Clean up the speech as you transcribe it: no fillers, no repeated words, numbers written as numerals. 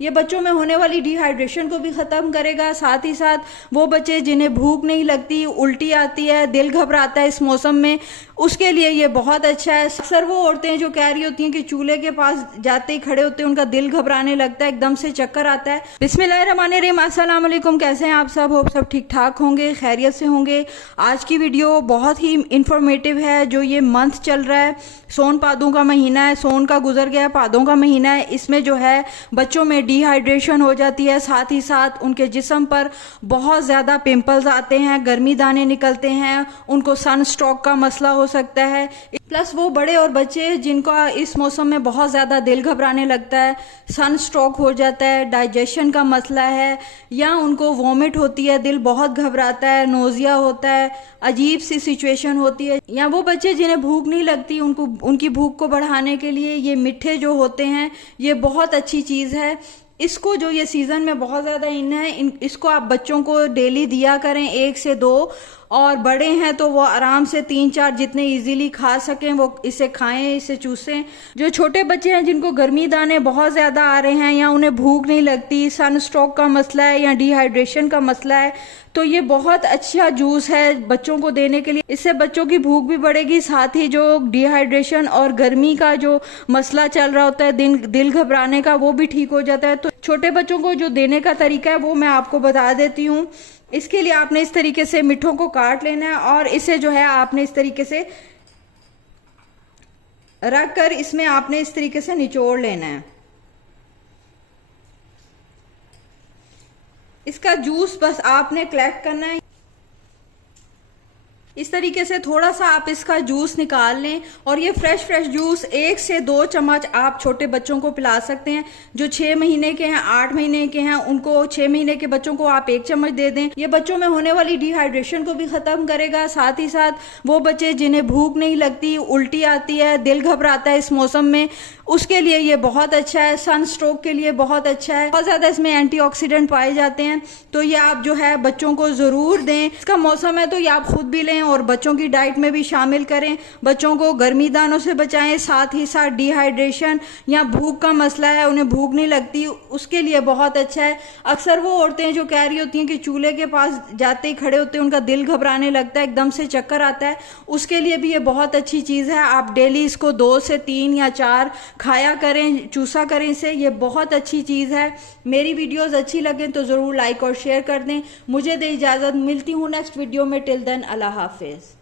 ये बच्चों में होने वाली डिहाइड्रेशन को भी ख़त्म करेगा। साथ ही साथ वो बच्चे जिन्हें भूख नहीं लगती, उल्टी आती है, दिल घबराता है इस मौसम में, उसके लिए ये बहुत अच्छा है। अक्सर वो औरतें जो कह रही होती हैं कि चूल्हे के पास जाते ही खड़े होते हैं उनका दिल घबराने लगता है, एकदम से चक्कर आता है। बिस्मिल्लाहिर्रहमानिर्रहीम, अस्सलाम वालेकुम। कैसे हैं आप सब? होप सब ठीक ठाक होंगे, खैरियत से होंगे। आज की वीडियो बहुत ही इंफॉर्मेटिव है। जो ये मंथ चल रहा है, सोन पादों का महीना है, सोन का गुजर गया, पादों का महीना है। इसमें जो है बच्चों में डिहाइड्रेशन हो जाती है, साथ ही साथ उनके जिस्म पर बहुत ज़्यादा पिंपल्स आते हैं, गर्मी दाने निकलते हैं, उनको सन स्ट्रोक का मसला हो सकता है। प्लस वो बड़े और बच्चे जिनका इस मौसम में बहुत ज़्यादा दिल घबराने लगता है, सन स्ट्रोक हो जाता है, डाइजेशन का मसला है, या उनको वॉमिट होती है, दिल बहुत घबराता है, नोज़िया होता है, अजीब सी सिचुएशन होती है, या वो बच्चे जिन्हें भूख नहीं लगती, उनकी भूख को बढ़ाने के लिए ये मिठे जो होते हैं ये बहुत अच्छी चीज़ है। इसको जो ये सीज़न में बहुत ज़्यादा इन है, इसको आप बच्चों को डेली दिया करें, 1 से 2, और बड़े हैं तो वो आराम से 3-4 जितने इजीली खा सकें वो इसे खाएं, इसे चूसें। जो छोटे बच्चे हैं जिनको गर्मी दाने बहुत ज़्यादा आ रहे हैं, या उन्हें भूख नहीं लगती, सन स्ट्रोक का मसला है या डिहाइड्रेशन का मसला है, तो ये बहुत अच्छा जूस है बच्चों को देने के लिए। इससे बच्चों की भूख भी बढ़ेगी, साथ ही जो डिहाइड्रेशन और गर्मी का जो मसला चल रहा होता है, दिल घबराने का, वो भी ठीक हो जाता है। तो छोटे बच्चों को जो देने का तरीका है वो मैं आपको बता देती हूँ। इसके लिए आपने इस तरीके से मिठों को काट लेना है और इसे जो है आपने इस तरीके से रख कर इसमें आपने इस तरीके से निचोड़ लेना है। इसका जूस बस आपने कलेक्ट करना है। इस तरीके से थोड़ा सा आप इसका जूस निकाल लें, और ये फ्रेश जूस 1 से 2 चम्मच आप छोटे बच्चों को पिला सकते हैं। जो 6 महीने के हैं, 8 महीने के हैं, उनको 6 महीने के बच्चों को आप 1 चम्मच दे दें। ये बच्चों में होने वाली डिहाइड्रेशन को भी ख़त्म करेगा। साथ ही साथ वो बच्चे जिन्हें भूख नहीं लगती, उल्टी आती है, दिल घबराता है इस मौसम में, उसके लिए ये बहुत अच्छा है। सन स्ट्रोक के लिए बहुत अच्छा है। बहुत ज़्यादा इसमें एंटीऑक्सीडेंट पाए जाते हैं, तो ये आप जो है बच्चों को ज़रूर दें। इसका मौसम है तो ये आप खुद भी लें और बच्चों की डाइट में भी शामिल करें। बच्चों को गर्मी दानों से बचाएं, साथ ही साथ डिहाइड्रेशन या भूख का मसला है, उन्हें भूख नहीं लगती, उसके लिए बहुत अच्छा है। अक्सर वो औरतें जो कह रही होती हैं कि चूल्हे के पास जाते ही खड़े होते हैं उनका दिल घबराने लगता है, एकदम से चक्कर आता है, उसके लिए भी ये बहुत अच्छी चीज़ है। आप डेली इसको 2 से 3 या 4 खाया करें, चूसा करें इसे, ये बहुत अच्छी चीज़ है। मेरी वीडियोस अच्छी लगें तो ज़रूर लाइक और शेयर कर दें। मुझे दे इजाज़त, मिलती हूँ नेक्स्ट वीडियो में। टिल देन, अल्लाह हाफिज़।